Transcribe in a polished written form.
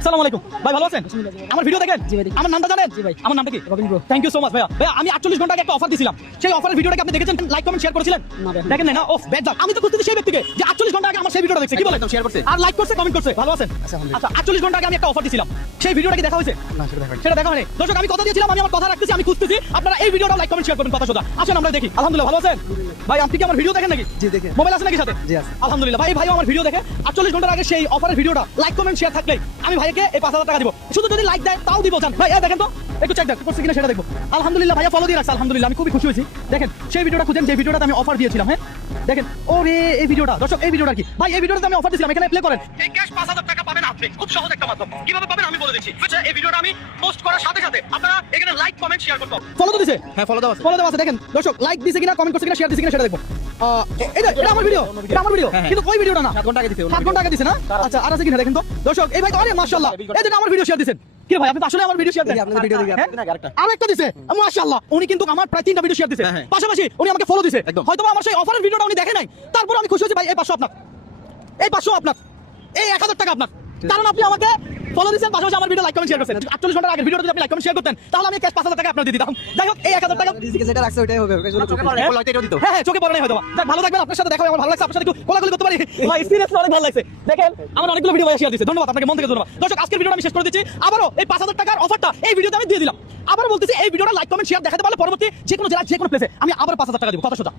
আসসালামু আলাইকুম ভাই, ভালো আছেন? আমার ভিডিও দেখেন? জি ভাই, দেখি। আমার নামটা জানেন? জি ভাই। আমার নামটা কি? Robin bro. Thank you so much ভাইয়া। ভাইয়া আমি 48 ঘন্টা আগে একটা অফার দিয়েছিলাম, সেই অফারের ভিডিওটা কি আপনি দেখেছেন? লাইক কমেন্ট শেয়ার করেছিলেন? না ভাই। দেখেন নাই না? ওফ ব্যাড জাক। আমি তো খুঁজতেছি সেই ব্যক্তিকে যে 48 ঘন্টা আগে আমার সেই ভিডিওটা দেখছে। কি বলেন? শেয়ার করছে। আর লাইক করছে, কমেন্ট করছে। ভালো আছেন? আলহামদুলিল্লাহ। আচ্ছা 48 ঘন্টা আগে আমি একটা অফার দিয়েছিলাম, সেই ভিডিওটা কি দেখা হয়েছে? না সেটা দেখা সেটা দেখা হয়নি। দর্শক আমি কথা দিয়েছিলাম, আমি আমার কথা রাখতেছি, আমি খুঁজতেছি। আপনারা এই ভিডিওটা লাইক কমেন্ট শেয়ার করবেন, কথা সোজা। আসেন আমরা দেখি। আলহামদুলিল্লাহ, ভালো আছেন? ভাই আপনি কি আমার ভিডিও দেখেন নাকি? জি দেখে। মোবাইল আছে নাকি সাথে? জি আছে। আলহামদুলিল্লাহ ভাই, ভাইও আমার ভিডিও দেখে 48 ঘন্টার আগে সেই অফারের ভিডিওটা লাইক কমেন্ট শেয়ার থাকলে আমি ভাইকে এই 5000 টাকা দিব। শুধু যদি লাইক দেয় তাও দিব। জান ভাই এই দেখেন তো, একটু চেক দেখ করছে কিনা সেটা দেখবো। আলহামদুলিল্লাহ ভাইয়া ফলো দিয়ে রাখছে, আলহামদুলিল্লাহ আমি খুবই খুশি হয়েছি। দেখেন সেই ভিডিওটা খুঁজেন, যে ভিডিওটাতে আমি অফার দিয়েছিলাম। হ্যাঁ দেখেন, ওরে এই ভিডিওটা। দর্শক এই ভিডিওটা কি ভাই? এই ভিডিওটাতে আমি অফার দিয়েছিলাম, এখানে প্লে করেন। এই ক্যাশ 5000 টাকা পাবেন আপনি, খুব সহজ একটা মাধ্যম। কিভাবে পাবেন আমি বলে দিচ্ছি। আচ্ছা এই ভিডিওটা আমি পোস্ট করার সাথে সাথে আপনারা এখানে লাইক কমেন্ট শেয়ার করতে হবে। ফলো তো দিছে? হ্যাঁ ফলো দাও আছে। ফলো দেওয়া আছে। দেখেন দর্শক লাইক দিছে কিনা, কমেন্ট করছে কিনা, শেয়ার দিছে কিনা সেটা দেখবো। এটা আমার ভিডিও, এটা আমার ভিডিও, হ্যাঁ, হ্যাঁ। কিন্তু ওই ভিডিওটা না। 7 ঘন্টা আগে দিছে। 7 ঘন্টা আগে দিছে না? আচ্ছা আর আছে কিনা দেখেন তো। দর্শক এই ভাই তো আরে মাশাআল্লাহ, এই যে আমার ভিডিও শেয়ার দিছেন। কি ভাই আপনি তো আসলে আমার ভিডিও শেয়ার দেন? দেখি আপনাদের ভিডিও দেখি। হ্যাঁ? আরেকটা। আরেকটা দিছে মাশাআল্লাহ। উনি কিন্তু আমার প্রায় 3টা ভিডিও শেয়ার দিছে, হ্যাঁ, হ্যাঁ। পাশাপাশি উনি আমাকে ফলো দিছে। একদম। হয়তো আমার সেই অফারের ভিডিওটা উনি দেখে নাই, তারপর আমি খুশি হয়েছি। ভাই এই 500 আপনার, এই 500 আপনার, এই 1000 টাকা আপনার, কারণ আপনি আমাকে ফলো দিয়েছেন, পাশাপাশি আমার ভিডিও লাইক কমেন্ট শেয়ার করছেন। 48 ঘন্টার আগের ভিডিওটা যদি আপনি লাইক কমেন্ট শেয়ার করতেন তাহলে আমি ক্যাশ 5000 টাকা আপনার দিয়ে দিতাম। যাই হোক এই 1000 টাকা রিজিকে যেটা রাখছে ওইটাই হবে। ওটা চোখে পড়ে নাই, হয়তো এটাও দিত। হ্যাঁ হ্যাঁ চোখে পড়ে নাই হয়তো। যাক ভালো থাকবেন, আপনার সাথে দেখা হয় আমার ভালো লাগছে, আপনার সাথে একটু কোলাকুলি করতে পারি। ভাই সিরিয়াসলি অনেক ভালো লাগছে। দেখেন আমার অনেকগুলো ভিডিও ভাই শেয়ার দিয়েছে, ধন্যবাদ আপনাকে মন থেকে ধন্যবাদ। দর্শক আজকের ভিডিওটা আমি শেষ করে দিচ্ছি। আবারও এই 5000 টাকার অফারটা এই ভিডিওতে আমি দিয়ে দিলাম। আবার বলতেছি এই ভিডিওটা লাইক কমেন্ট শেয়ার দেখাতে পারলে পরবর্তী যে কোনো জেলা যে কোনো প্লেসে আমি আবার 5000 টাকা দিব, কথা সোজা।